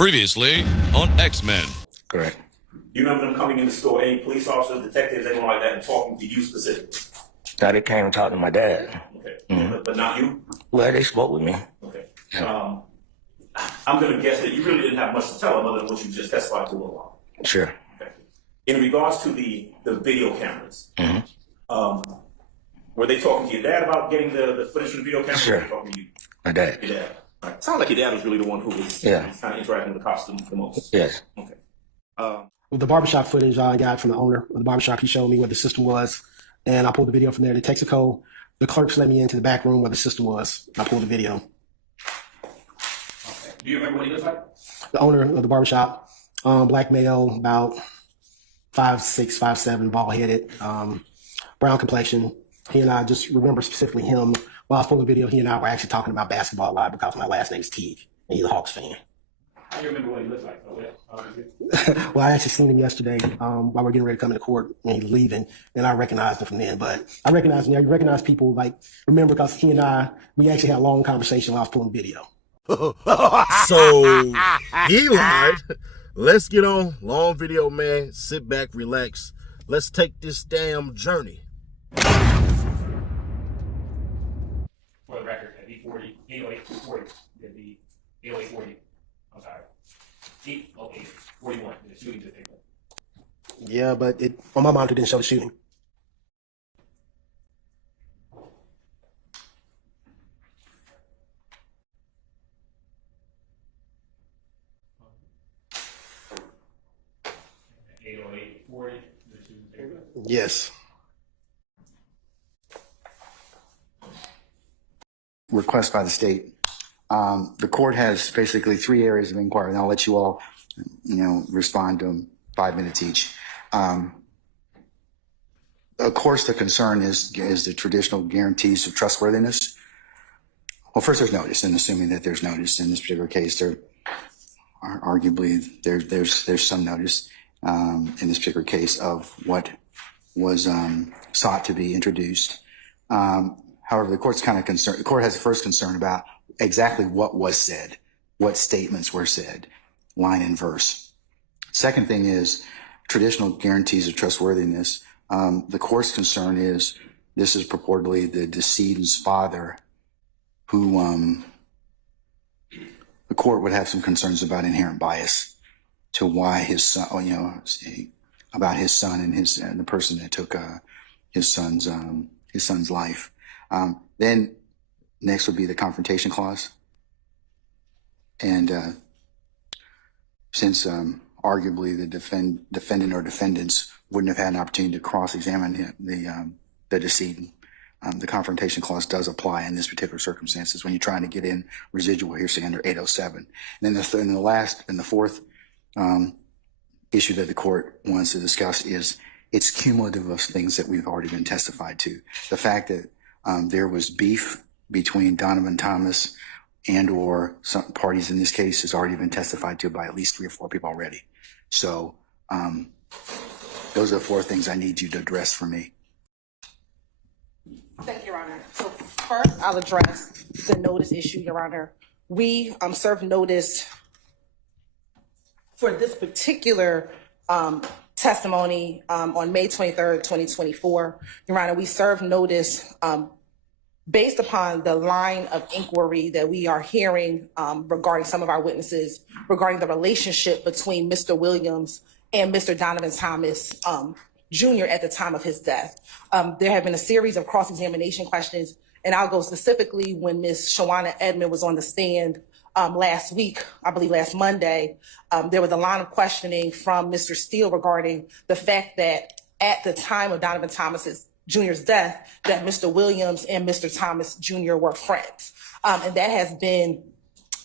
Previously on X-Men. Correct. You remember them coming in the store, any police officers, detectives, anyone like that, and talking to you specifically? Now they came and talked to my dad. Okay. Mm-hmm. But not you? Well, they spoke with me. Okay. Yeah. I'm going to guess that you really didn't have much to tell them other than what you just testified to a little while. Sure. Okay. In regards to the video cameras, were they talking to your dad about getting the footage from the video cameras? Sure. Or talking to you? My dad. Your dad. Right. Sounds like your dad was really the one who was kind of interacting with the cops the most. Yes. Okay. With the barbershop footage I got from the owner of the barbershop, he showed me what the system was, and I pulled the video from there. The Texaco, the clerks let me into the back room where the system was. I pulled the video. Okay. Do you remember what he looks like? The owner of the barbershop, black male, about 5'6", 5'7", bald-headed, brown complexion. He and I just remember specifically him. While I was pulling the video, he and I were actually talking about basketball a lot because my last name is Teague, and he's a Hawks fan. I remember what he looks like. Well, I actually seen him yesterday while we were getting ready to come into court, and he was leaving, and I recognized him from then. But I recognize people, like, remember, because he and I, we actually had a long conversation while I was pulling the video. So he lied. Let's get on. Long video, man. Sit back, relax. Let's take this damn journey. For the record, at 840, 808, the 808, I'm sorry, 808, 41, the shooting just happened. Yeah, but on my monitor didn't show the shooting. Yes. Request by the state. The court has basically 3 areas of inquiry, and I'll let you all, respond to them 5 minutes each. Of course, the concern is the traditional guarantees of trustworthiness. Well, first there's notice, and assuming that there's notice in this particular case, there's some notice in this particular case of what was sought to be introduced. However, the court's kind of concerned. The court has the first concern about exactly what was said, what statements were said, line and verse. Second thing is traditional guarantees of trustworthiness. The court's concern is this is purportedly the decedent's father, who the court would have some concerns about inherent bias to why his son, about his son and the person that took his son's life. Then next would be the confrontation clause. And since arguably the defendant or defendants wouldn't have had an opportunity to cross-examine the decedent, the confrontation clause does apply in this particular circumstances when you're trying to get in residual hearsay under 807. And then the fourth issue that the court wants to discuss is it's cumulative of things that we've already been testified to. The fact that there was beef between Donovan Thomas and or some parties in this case has already been testified to by at least 3 or 4 people already. So those are the 4 things I need you to address for me. Thank you, Your Honor. So first, I'll address the notice issue, Your Honor. We served notice for this particular testimony on May 23rd, 2024. Your Honor, we served notice based upon the line of inquiry that we are hearing regarding some of our witnesses, regarding the relationship between Mr. Williams and Mr. Donovan Thomas Jr. at the time of his death. There have been a series of cross-examination questions, and I'll go specifically when Ms. Shawana Edmond was on the stand last week, I believe last Monday. There was a line of questioning from Mr. Steele regarding the fact that at the time of Donovan Thomas Jr.'s death, that Mr. Williams and Mr. Thomas Jr. were friends. And that has been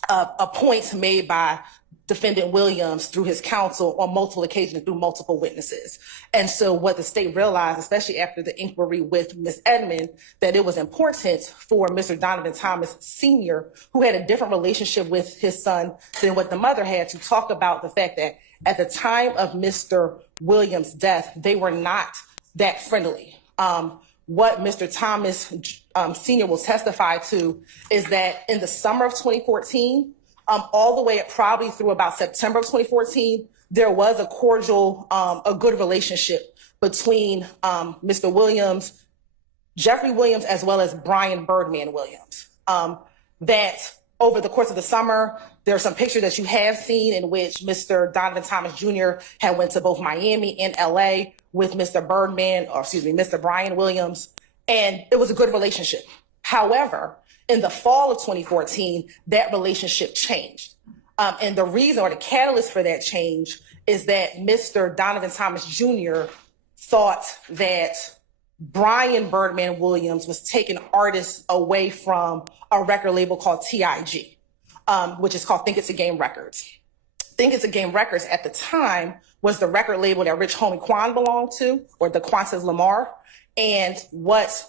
a point made by Defendant Williams through his counsel on multiple occasions through multiple witnesses. And so what the state realized, especially after the inquiry with Ms. Edmond, that it was important for Mr. Donovan Thomas Sr., who had a different relationship with his son than what the mother had, to talk about the fact that at the time of Mr. Williams' death, they were not that friendly. What Mr. Thomas Sr. will testify to is that in the summer of 2014, all the way up probably through about September of 2014, there was a cordial, a good relationship between Mr. Williams, Jeffrey Williams, as well as Brian Birdman Williams. That over the course of the summer, there are some pictures that you have seen in which Mr. Donovan Thomas Jr. had went to both Miami and LA with Mr. Mr. Brian Williams, and it was a good relationship. However, in the fall of 2014, that relationship changed. And the reason or the catalyst for that change is that Mr. Donovan Thomas Jr. thought that Brian Birdman Williams was taking artists away from a record label called TIG, which is called Think It's a Game Records. Think It's a Game Records at the time was the record label that Rich Homie Quan belonged to, or the Quantas Lamar. And what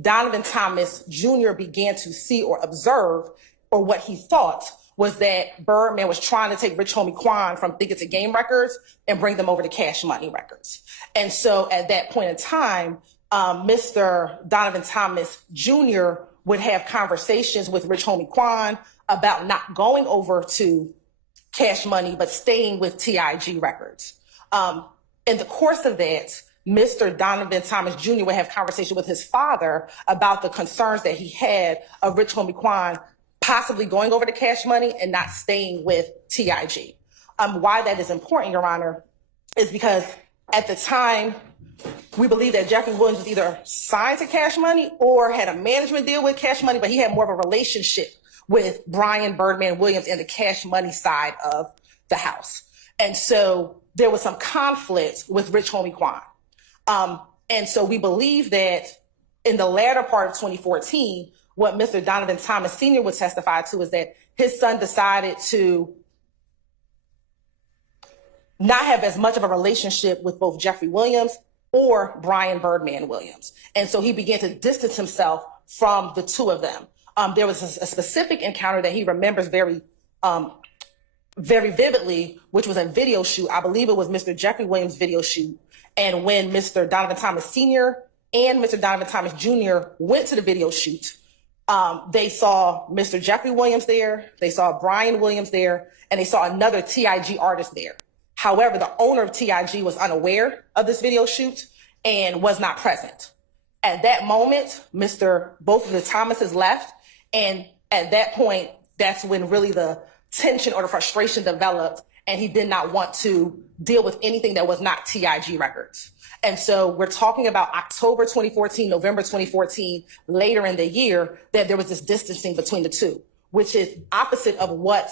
Donovan Thomas Jr. began to see or observe, or what he thought, was that Birdman was trying to take Rich Homie Quan from Think It's a Game Records and bring them over to Cash Money Records. And so at that point in time, Mr. Donovan Thomas Jr. would have conversations with Rich Homie Quan about not going over to Cash Money, but staying with TIG Records. In the course of that, Mr. Donovan Thomas Jr. would have conversation with his father about the concerns that he had of Rich Homie Quan possibly going over to Cash Money and not staying with TIG. Why that is important, Your Honor, is because at the time, we believe that Jeffrey Williams was either signed to Cash Money or had a management deal with Cash Money, but he had more of a relationship with Brian Birdman Williams and the Cash Money side of the house. And so there was some conflict with Rich Homie Quan. And so we believe that in the latter part of 2014, what Mr. Donovan Thomas Sr. would testify to is that his son decided to not have as much of a relationship with both Jeffrey Williams or Brian Birdman Williams. And so he began to distance himself from the two of them. There was a specific encounter that he remembers very vividly, which was a video shoot. I believe it was Mr. Jeffrey Williams' video shoot. And when Mr. Donovan Thomas Sr. and Mr. Donovan Thomas Jr. went to the video shoot, they saw Mr. Jeffrey Williams there, they saw Brian Williams there, and they saw another TIG artist there. However, the owner of TIG was unaware of this video shoot and was not present. At that moment, both of the Thomases left. And at that point, that's when really the tension or the frustration developed, and he did not want to deal with anything that was not TIG Records. And so we're talking about October 2014, November 2014, later in the year, that there was this distancing between the two, which is opposite of what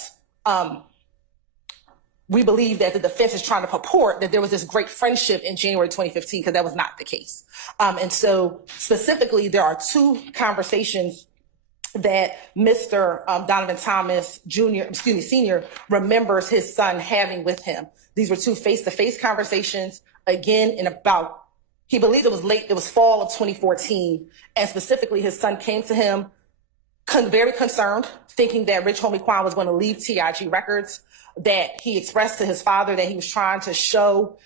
we believe that the defense is trying to purport, that there was this great friendship in January 2015, because that was not the case. And so specifically, there are two conversations that Mr. Donovan Thomas Sr. remembers his son having with him. These were two face-to-face conversations, again, he believes it was fall of 2014. And specifically, his son came to him very concerned, thinking that Rich Homie Quan was going to leave TIG Records, that he expressed to his father that he was trying to show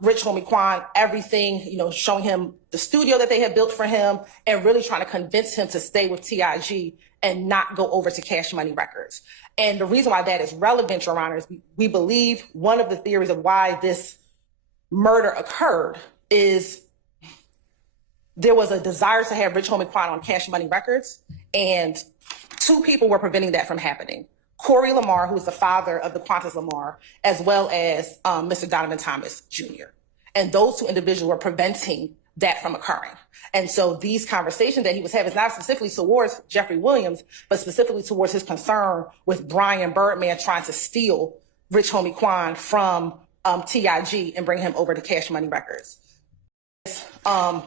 Rich Homie Quan everything, showing him the studio that they had built for him and really trying to convince him to stay with TIG and not go over to Cash Money Records. And the reason why that is relevant, Your Honor, is we believe one of the theories of why this murder occurred is there was a desire to have Rich Homie Quan on Cash Money Records, and two people were preventing that from happening. Corey Lamar, who is the father of the Quantas Lamar, as well as Mr. Donovan Thomas Jr. And those two individuals were preventing that from occurring. And so these conversations that he was having is not specifically towards Jeffrey Williams, but specifically towards his concern with Brian Birdman trying to steal Rich Homie Quan from TIG and bring him over to Cash Money Records.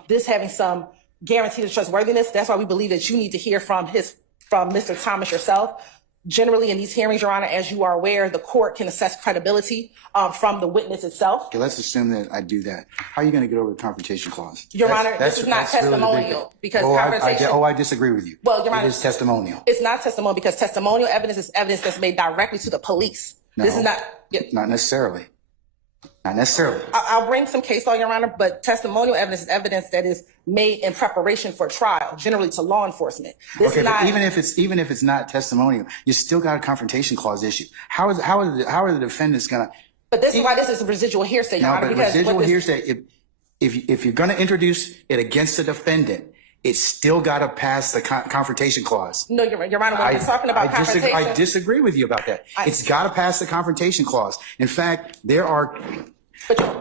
This having some guarantee of trustworthiness, that's why we believe that you need to hear from Mr. Thomas yourself. Generally, in these hearings, Your Honor, as you are aware, the court can assess credibility from the witness itself. Okay, let's assume that I do that. How are you going to get over the Confrontation Clause? Your Honor, this is not testimonial because confrontation. I disagree with you. Well, Your Honor, it is testimonial. It's not testimonial because testimonial evidence is evidence that's made directly to the police. No, this is not. Yeah. Not necessarily. Not necessarily. I'll bring some case law, Your Honor, but testimonial evidence is evidence that is made in preparation for trial, generally to law enforcement. This Okay, is not, but even if it's not testimonial, you still got a confrontation clause issue. How are the defendants going to? but this is why this is a residual hearsay, Your No, Honor, but because residual what this, hearsay. If you're going to introduce it against the defendant, it's still got to pass the confrontation clause. no, Your Honor, when we're talking about confrontation. I disagree with you about that. It's got to pass the confrontation clause. In fact, there are.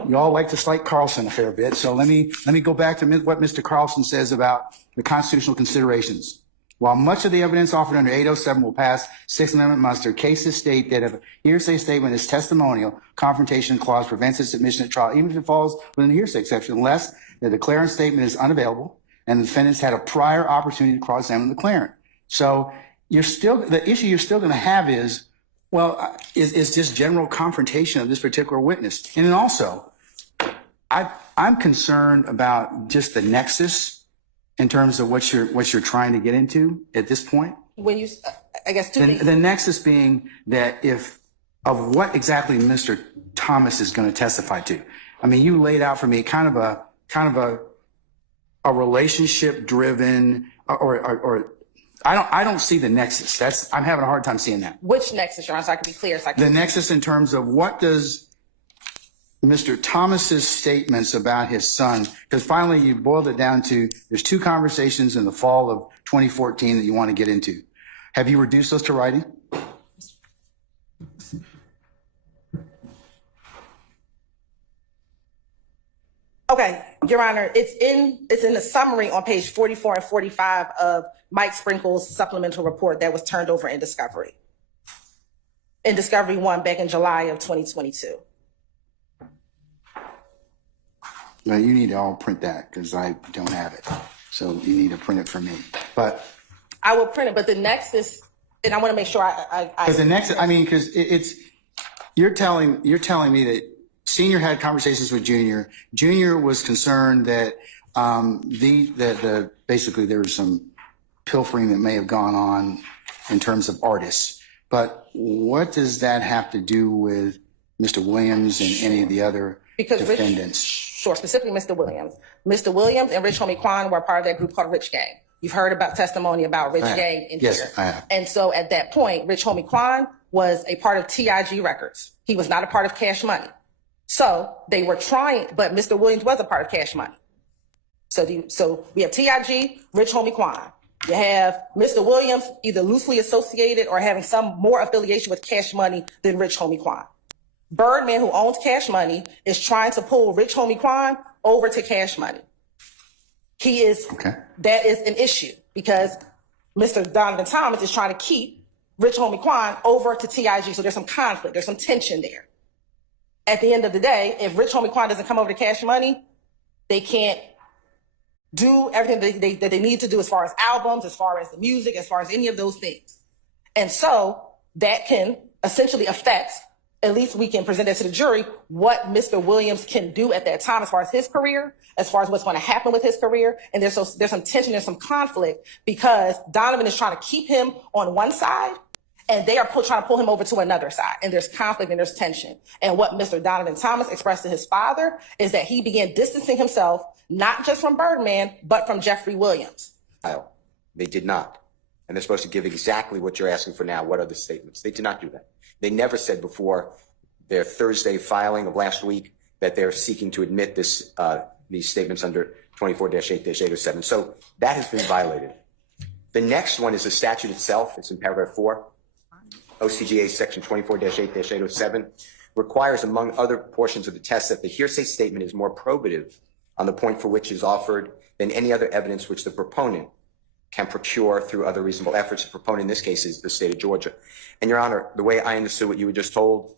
You all like to cite Carlson a fair bit, so let me go back to what Mr. Carlson says about the constitutional considerations. While much of the evidence offered under 807 will pass Sixth Amendment muster, cases state that if a hearsay statement is testimonial, confrontation clause prevents its admission at trial, even if it falls within the hearsay exception, unless the declarant statement is unavailable and the defendant's had a prior opportunity to cross-examine the declarant. So the issue you're still going to have is, well, is just general confrontation of this particular witness. And then also, I'm concerned about just the nexus in terms of what you're trying to get into at this point. When you, I guess two things. The nexus being that of what exactly Mr. Thomas is going to testify to. I mean, you laid out for me kind of a relationship driven or I don't see the nexus. I'm having a hard time seeing that. Which nexus, Your Honor, so I can be clear? The nexus in terms of what does Mr. Thomas's statements about his son, because finally you boiled it down to there's two conversations in the fall of 2014 that you want to get into. Have you reduced those to writing? Okay, Your Honor, it's in the summary on page 44 and 45 of Mike Sprinkle's supplemental report that was turned over in Discovery. In Discovery 1 back in July of 2022. Well, you need to all print that because I don't have it. So you need to print it for me. But I will print it, but the nexus, and I want to make sure because the nexus, I mean, because you're telling me that Senior had conversations with Junior. Junior was concerned that basically there was some pilfering that may have gone on in terms of artists. But what does that have to do with Mr. Williams and any of the other defendants? Sure, specifically Mr. Williams. Mr. Williams and Rich Homie Quan were part of that group called Rich Gang. You've heard about testimony about Rich Gang in here. Yes, I have. And so at that point, Rich Homie Quan was a part of TIG Records. He was not a part of Cash Money. So they were trying, but Mr. Williams was a part of Cash Money. So we have TIG, Rich Homie Quan. You have Mr. Williams either loosely associated or having some more affiliation with Cash Money than Rich Homie Quan. Birdman, who owns Cash Money, is trying to pull Rich Homie Quan over to Cash Money. That is an issue because Mr. Donovan Thomas is trying to keep Rich Homie Quan over to TIG. So there's some conflict, there's some tension there. At the end of the day, if Rich Homie Quan doesn't come over to Cash Money, they can't do everything that they need to do as far as albums, as far as the music, as far as any of those things. And so that can essentially affect, at least we can present that to the jury, what Mr. Williams can do at that time as far as his career, as far as what's going to happen with his career. And there's some tension, there's some conflict because Donovan is trying to keep him on one side and they are trying to pull him over to another side. And there's conflict and there's tension. And what Mr. Donovan Thomas expressed to his father is that he began distancing himself, not just from Birdman, but from Jeffrey Williams. They did not. And they're supposed to give exactly what you're asking for now. What are the statements? They did not do that. They never said before their Thursday filing of last week that they're seeking to admit these statements under 24-8-807. So that has been violated. The next one is the statute itself. It's in paragraph 4. OCGA section 24-8-807 requires, among other portions of the test, that the hearsay statement is more probative on the point for which is offered than any other evidence which the proponent can procure through other reasonable efforts. The proponent in this case is the state of Georgia. And Your Honor, the way I understood what you were just told,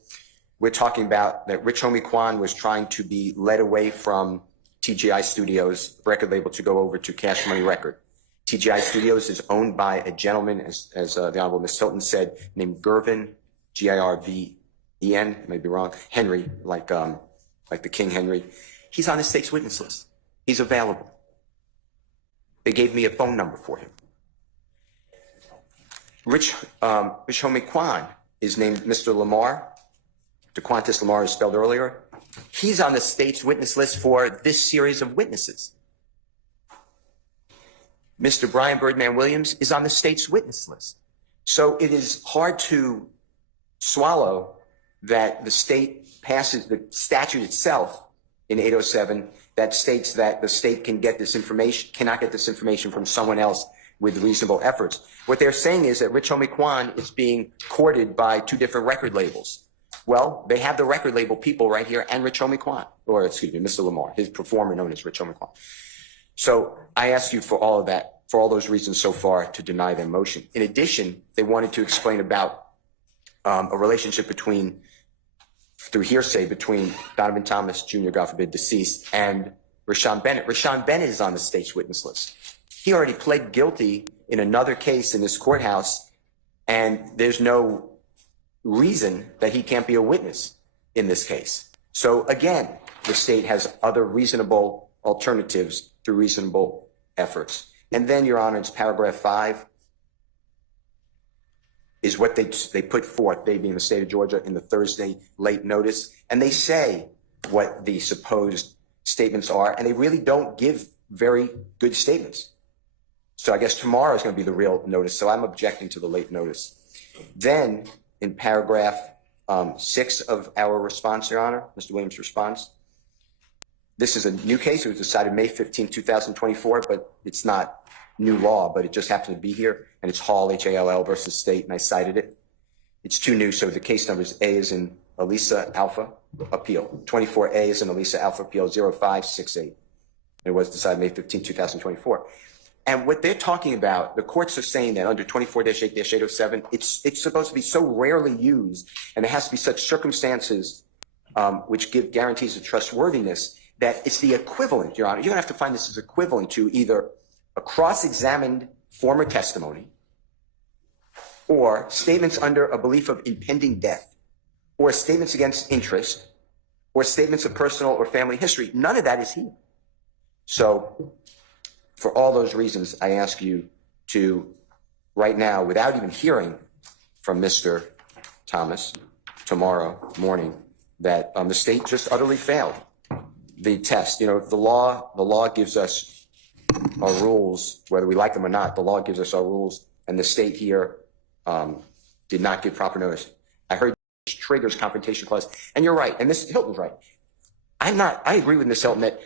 we're talking about that Rich Homie Quan was trying to be led away from TGI Studios record label to go over to Cash Money Record. TGI Studios is owned by a gentleman, as the Honorable Ms. Hilton said, named Girvin, G-I-R-V-E-N, I may be wrong, Henry, like the King Henry. He's on the state's witness list. He's available. They gave me a phone number for him. Rich Homie Quan is named Mr. Lamar. DeQuantis Lamar is spelled earlier. He's on the state's witness list for this series of witnesses. Mr. Brian Birdman Williams is on the state's witness list. So it is hard to swallow that the state passes the statute itself in 807 that states that the state can get this information, cannot get this information from someone else with reasonable efforts. What they're saying is that Rich Homie Kwan is being courted by two different record labels. Well, they have the record label people right here and Rich Homie Kwan, or excuse me, Mr. Lamar, his performer known as Rich Homie Kwan. So I ask you for all of that, for all those reasons so far, to deny their motion. In addition, they wanted to explain about a relationship between, through hearsay, between Donovan Thomas, Jr., God forbid, deceased, and Rashawn Bennett. Rashawn Bennett is on the state's witness list. He already pled guilty in another case in this courthouse, and there's no reason that he can't be a witness in this case. So again, the state has other reasonable alternatives through reasonable efforts. And then, Your Honor, it's paragraph 5 is what they put forth, they being the state of Georgia, in the Thursday late notice. And they say what the supposed statements are, and they really don't give very good statements. So I guess tomorrow is going to be the real notice. So I'm objecting to the late notice. Then in paragraph 6 of our response, Your Honor, Mr. Williams' response, this is a new case. It was decided May 15, 2024, but it's not new law, but it just happened to be here. And it's Hall, H-A-L-L versus State, and I cited it. It's too new, so the case number is A as in Elisa Alpha Appeal. 24A as in Elisa Alpha Appeal 0568. It was decided May 15, 2024. And what they're talking about, the courts are saying that under 24-8-807, it's supposed to be so rarely used, and there has to be such circumstances which give guarantees of trustworthiness that it's the equivalent, Your Honor. You're going to have to find this as equivalent to either a cross-examined former testimony or statements under a belief of impending death or statements against interest or statements of personal or family history. None of that is here. So for all those reasons, I ask you to, right now, without even hearing from Mr. Thomas tomorrow morning, that the state just utterly failed the test. You know, the law gives us our rules, whether we like them or not. The law gives us our rules, and the state here did not give proper notice. I heard this triggers confrontation clause, and you're right, and Ms. Hilton's right. I agree with Ms. Hilton that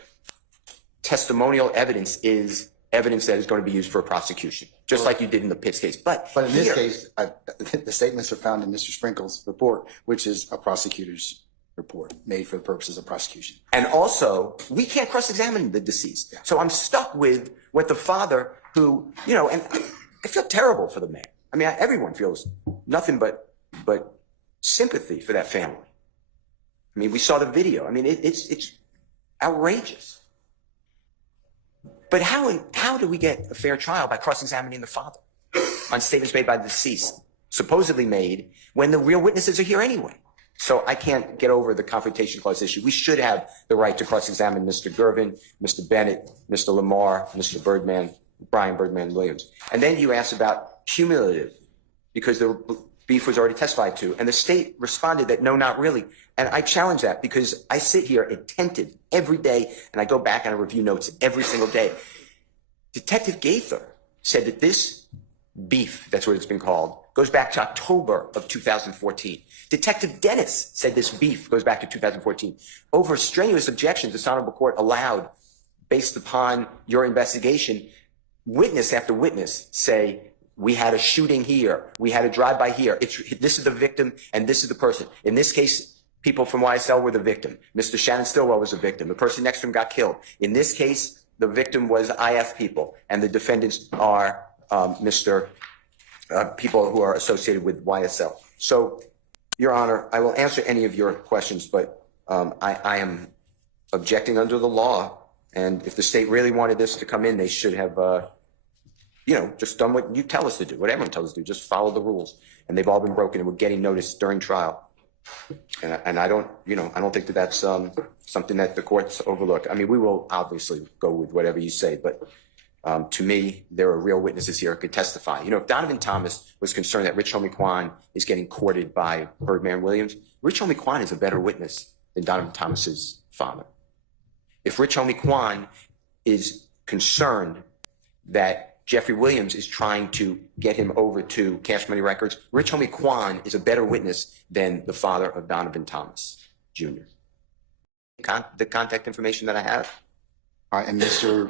testimonial evidence is evidence that is going to be used for a prosecution, just like you did in the Pitts case. But in this case, the statements are found in Mr. Sprinkle's report, which is a prosecutor's report made for the purposes of prosecution. And also, we can't cross-examine the deceased. Yeah. So I'm stuck with what the father who, you know, and I feel terrible for the man. I mean, everyone feels nothing but sympathy for that family. I mean, we saw the video. I mean, it's outrageous. But how do we get a fair trial by cross-examining the father on statements made by the deceased, supposedly made, when the real witnesses are here anyway? So I can't get over the confrontation clause issue. We should have the right to cross-examine Mr. Gervin, Mr. Bennett, Mr. Lamar, Mr. Birdman, Brian Birdman Williams. And then you asked about cumulative, because the beef was already testified to. And the state responded that no, not really. And I challenge that because I sit here attentive every day, and I go back and I review notes every single day. Detective Gaither said that this beef, that's what it's been called, goes back to October of 2014. Detective Dennis said this beef goes back to 2014. Over strenuous objections, this honorable court allowed, based upon your investigation, witness after witness say, we had a shooting here, we had a drive-by here, this is the victim and this is the person. In this case, people from YSL were the victim. Mr. Shannon Stillwell was a victim. The person next to him got killed. In this case, the victim was IF people, and the defendants are people who are associated with YSL. So, Your Honor, I will answer any of your questions, but I am objecting under the law, and if the state really wanted this to come in, they should have, just done what you tell us to do, what everyone tells us to do, just follow the rules. And they've all been broken, and we're getting noticed during trial. And I don't think that that's something that the courts overlook. I mean, we will obviously go with whatever you say, but to me, there are real witnesses here who could testify. You know, if Donovan Thomas was concerned that Rich Homie Kwan is getting courted by Birdman Williams, Rich Homie Kwan is a better witness than Donovan Thomas's father. If Rich Homie Quan is concerned that Jeffrey Williams is trying to get him over to Cash Money Records, Rich Homie Quan is a better witness than the father of Donovan Thomas Jr. The contact information that I have. All right, and Mr.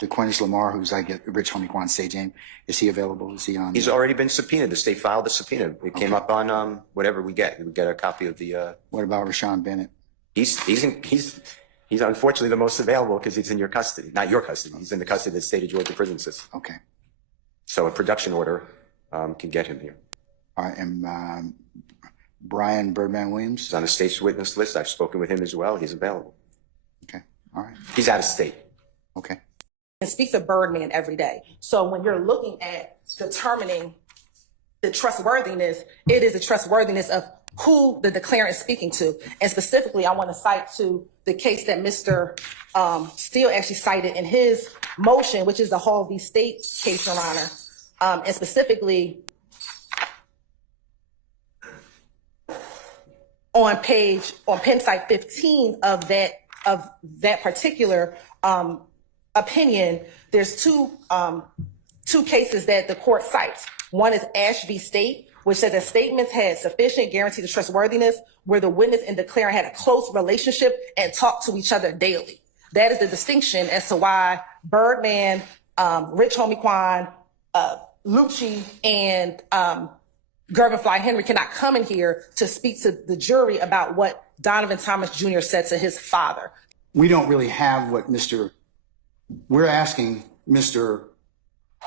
DeQuintus Lamar, who's I get Rich Homie Quan's stage name, is he available? Is he on? He's already been subpoenaed. The state filed the subpoena. It came up on whatever we get. We get a copy of the. What about Rashawn Bennett? He's unfortunately the most available because he's in your custody, not your custody. He's in the custody of the state of Georgia prison system. Okay. So a production order can get him here. All right, and Brian Birdman Williams? He's on the state's witness list. I've spoken with him as well. He's available. Okay, all right. He's out of state. Okay. And speaks of Birdman every day. So when you're looking at determining the trustworthiness, it is the trustworthiness of who the declarant is speaking to. And specifically, I want to cite to the case that Mr. Steele actually cited in his motion, which is the Hall v. State case, Your Honor. And specifically, on pen site 15 of that particular opinion, there's two cases that the court cites. One is Ash v. State, which says that statements had sufficient guarantee of trustworthiness where the witness and declarant had a close relationship and talked to each other daily. That is the distinction as to why Birdman, Rich Homie Quan, Lucci, and Gervin Fly Henry cannot come in here to speak to the jury about what Donovan Thomas Jr. said to his father. We don't really have what we're asking Mr.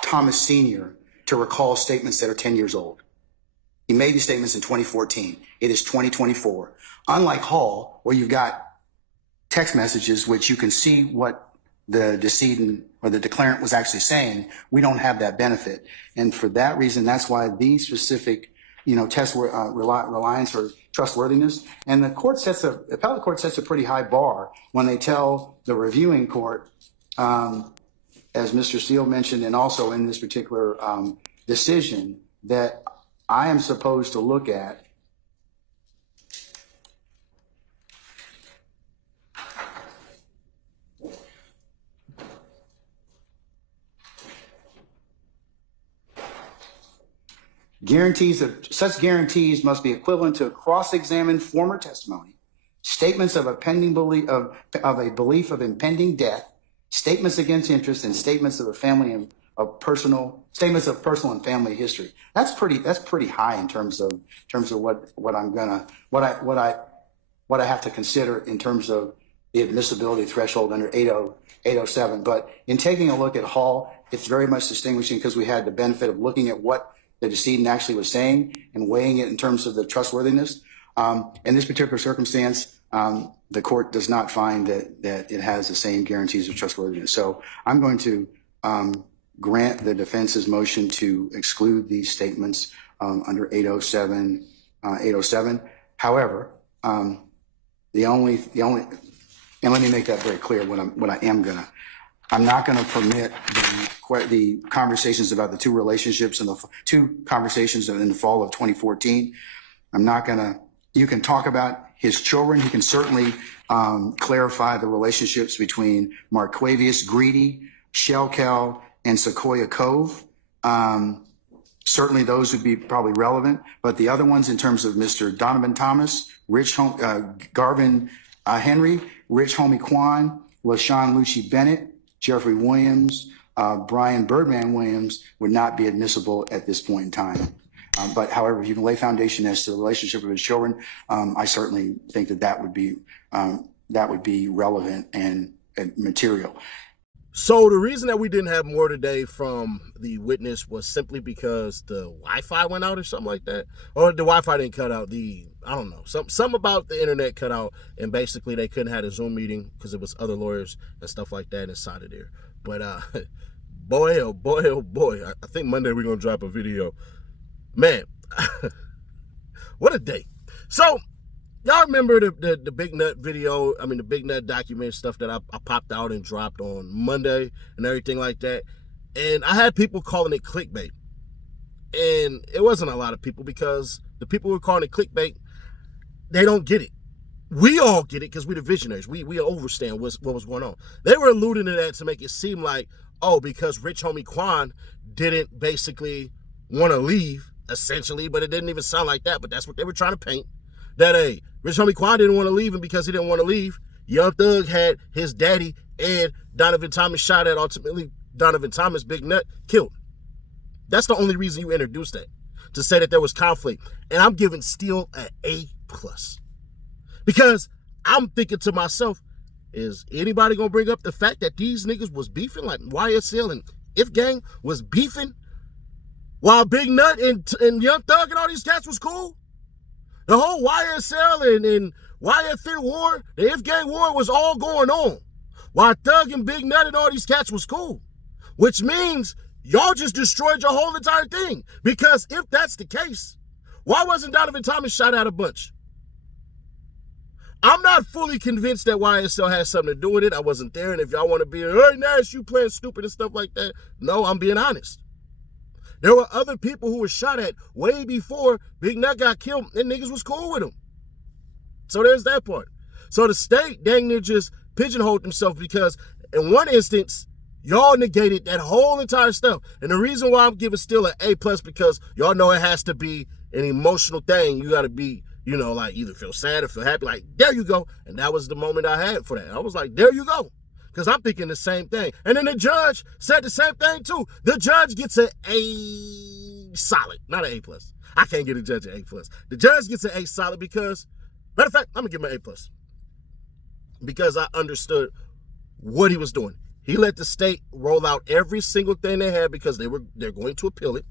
Thomas Sr. to recall statements that are 10 years old. He made these statements in 2014. It is 2024. Unlike Hall, where you've got text messages which you can see what the decedent or the declarant was actually saying, we don't have that benefit. And for that reason, that's why these specific, reliance or trustworthiness, and the appellate court sets a pretty high bar when they tell the reviewing court, as Mr. Steele mentioned, and also in this particular decision, that I am supposed to look at such guarantees must be equivalent to cross-examined former testimony, statements of a pending belief of a belief of impending death, statements against interest, and statements of personal and family history. That's pretty high in terms of what I have to consider in terms of the admissibility threshold under 807. But in taking a look at Hall, it's very much distinguishing because we had the benefit of looking at what the decedent actually was saying and weighing it in terms of the trustworthiness. In this particular circumstance, the court does not find that it has the same guarantees of trustworthiness. So I'm going to grant the defense's motion to exclude these statements under 807. However, and let me make that very clear. I'm not gonna permit the conversations about the two relationships and the two conversations in the fall of 2014. You can talk about his children. He can certainly clarify the relationships between Marquavius Greedy, Shellcal, and Sequoia Cove. Certainly those would be probably relevant, but the other ones in terms of Mr. Donovan Thomas, Garvin Henry, Rich Homie Quan, LaShawn Lucci Bennett, Jeffrey Williams, Brian Birdman Williams would not be admissible at this point in time. But however, if you can lay foundation as to the relationship with his children, I certainly think that would be relevant and material. So the reason that we didn't have more today from the witness was simply because the Wi-Fi went out or something like that. Or the Wi-Fi didn't cut out. I don't know. Something about the internet cut out, and basically they couldn't have a Zoom meeting because it was other lawyers and stuff like that inside of there. But boy, oh boy, oh boy. I think Monday we're going to drop a video. Man, what a day. So, y'all remember the Big Nut video, the Big Nut documentary stuff that I popped out and dropped on Monday and everything like that? And I had people calling it clickbait. And it wasn't a lot of people because the people who were calling it clickbait, they don't get it. we all get it because we're the visionaries. We understand what was going on. They were alluding to that to make it seem like, oh, because Rich Homie Quan didn't basically want to leave, essentially, but it didn't even sound like that. But that's what they were trying to paint. That, hey, Rich Homie Quan didn't want to leave, and because he didn't want to leave, Young Thug had his daddy and Donovan Thomas shot at, ultimately Donovan Thomas, Big Nut, killed. That's the only reason you introduced that, to say that there was conflict. And I'm giving Steel an A+. Because I'm thinking to myself, is anybody going to bring up the fact that these niggas was beefing, like YSL and If Gang was beefing while Big Nut and Young Thug and all these cats was cool? The whole YSL and YFN war, the If Gang war was all going on while Thug and Big Nut and all these cats was cool. Which means y'all just destroyed your whole entire thing. Because if that's the case, why wasn't Donovan Thomas shot at a bunch? I'm not fully convinced that YSL has something to do with it. I wasn't there, and if y'all want to be, hey, Nash, you playing stupid and stuff like that, no, I'm being honest. There were other people who were shot at way before Big Nut got killed, and niggas was cool with him. So there's that part. So the state dang near just pigeonholed themselves because in one instance, y'all negated that whole entire stuff. And the reason why I'm giving Steel an A+, because y'all know it has to be an emotional thing. You got to be, you know, like either feel sad or feel happy. Like, there you go. And that was the moment I had for that. I was like, there you go. Because I'm thinking the same thing. And then the judge said the same thing too. The judge gets an A solid, not an A+. I can't get a judge an A+. The judge gets an A solid because, matter of fact, I'm going to give him an A+. Because I understood what he was doing. He let the state roll out every single thing they had because they're going to appeal it.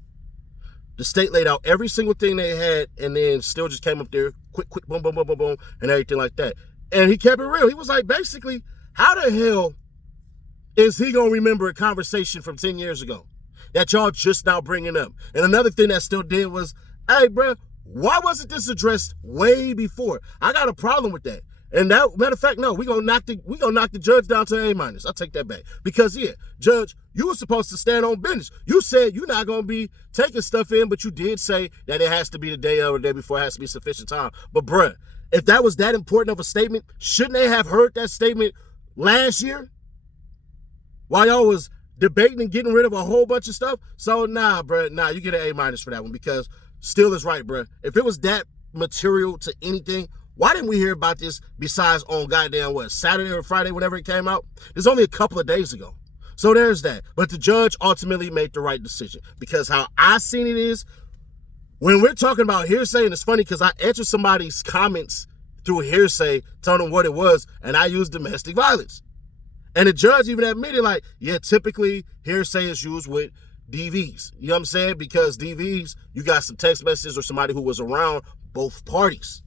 The state laid out every single thing they had and then still just came up there, quick, boom, boom, boom, boom, boom, and everything like that. And he kept it real. He was like, basically, how the hell is he going to remember a conversation from 10 years ago that y'all just now bringing up? And another thing that still did was, hey, bro, why wasn't this addressed way before? I got a problem with that. And that, matter of fact, no, we're gonna knock the judge down to an A-. I'll take that back. Because, yeah, Judge, you were supposed to stand on business. You said you're not gonna be taking stuff in, but you did say that it has to be the day of or the day before, it has to be sufficient time. But, bruh, if that was that important of a statement, shouldn't they have heard that statement last year? While y'all was debating and getting rid of a whole bunch of stuff? So, nah, bruh, nah, you get an A- for that one, because Steel is right, bruh. If it was that material to anything, why didn't we hear about this besides on goddamn, Saturday or Friday, whenever it came out? It's only a couple of days ago. So there's that. But the judge ultimately made the right decision. Because how I seen it is, when we're talking about hearsay, and it's funny because I answered somebody's comments through hearsay, telling them what it was, and I used domestic violence. And the judge even admitted, like, yeah, typically hearsay is used with DVs. You know what I'm saying? Because DVs, you got some text messages or somebody who was around both parties.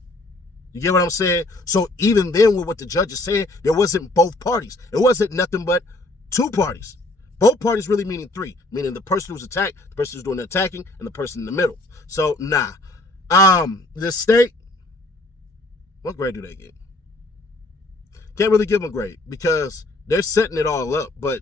You get what I'm saying? So even then with what the judge is saying, there wasn't both parties. It wasn't nothing but two parties. Both parties really meaning three, meaning the person who's attacked, the person who's doing the attacking, and the person in the middle. So, nah. The state, what grade do they get? Can't really give them a grade because they're setting it all up, but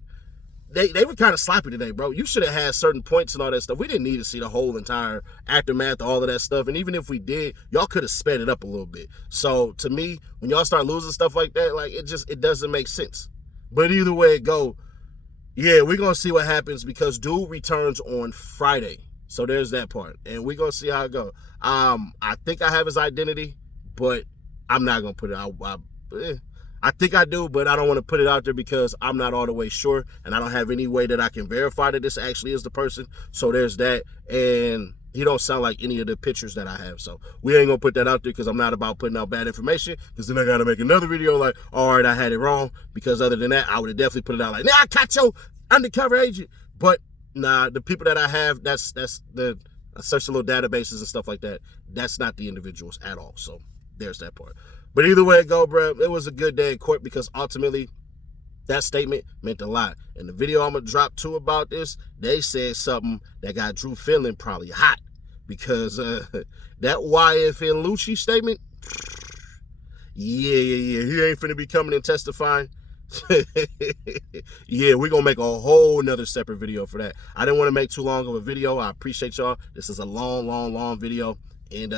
they were kind of sloppy today, bro. You should have had certain points and all that stuff. We didn't need to see the whole entire aftermath of all of that stuff. And even if we did, y'all could have sped it up a little bit. So to me, when y'all start losing stuff like that, like it doesn't make sense. But either way it go, yeah, we're going to see what happens because dude returns on Friday. So there's that part. And we're going to see how it go. I think I have his identity, but I'm not going to put it out. I think I do, but I don't want to put it out there because I'm not all the way sure, and I don't have any way that I can verify that this actually is the person. So there's that, and he don't sound like any of the pictures that I have. So we ain't gonna put that out there because I'm not about putting out bad information. Because then I gotta make another video like, all right, I had it wrong. Because other than that, I would have definitely put it out like, nah, I caught your undercover agent. But nah, the people that I have, that's the I searched the little databases and stuff like that. That's not the individuals at all. So there's that part. But either way it go, bro, it was a good day in court because ultimately that statement meant a lot. And the video I'm going to drop too about this, they said something that got Drew feeling probably hot because that YFN Lucci statement, yeah, he ain't finna be coming and testifying. Yeah, we're going to make a whole nother separate video for that. I didn't want to make too long of a video. I appreciate y'all. This is a long video. And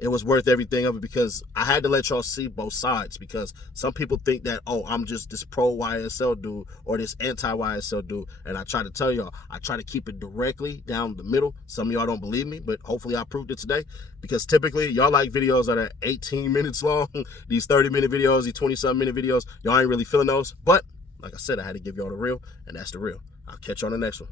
it was worth everything of it, because I had to let y'all see both sides, because some people think that, oh, I'm just this pro YSL dude or this anti YSL dude, and I try to tell y'all, I try to keep it directly down the middle. Some of y'all don't believe me, but hopefully I proved it today, because typically y'all like videos that are 18 minutes long, these 30-minute videos, these 20-something minute videos, y'all ain't really feeling those. But like I said, I had to give y'all the real, and that's the real. I'll catch you on the next one.